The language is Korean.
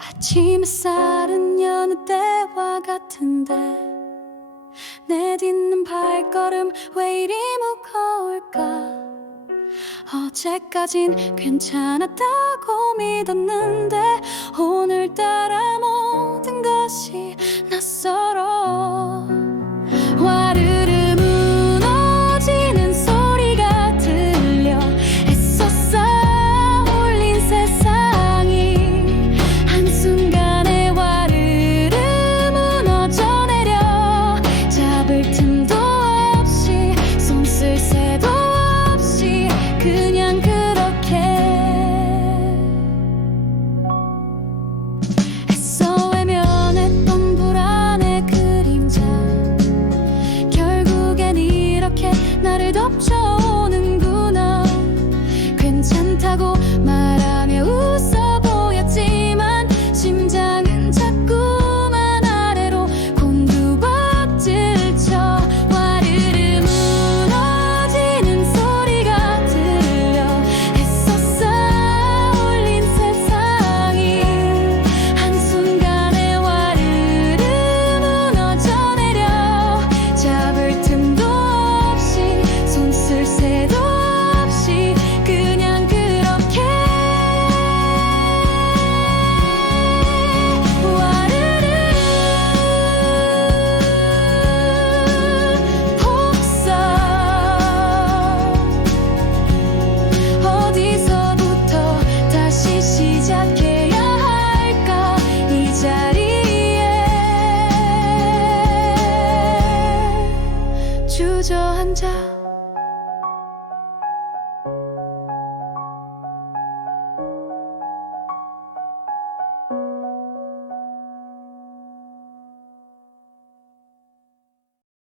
아침 햇살은 여느 때와 같은데 내 딛는 발걸음 왜 이리 무거울까? 어제까진 괜찮았다고 믿었는데 오늘따라 up. 혼자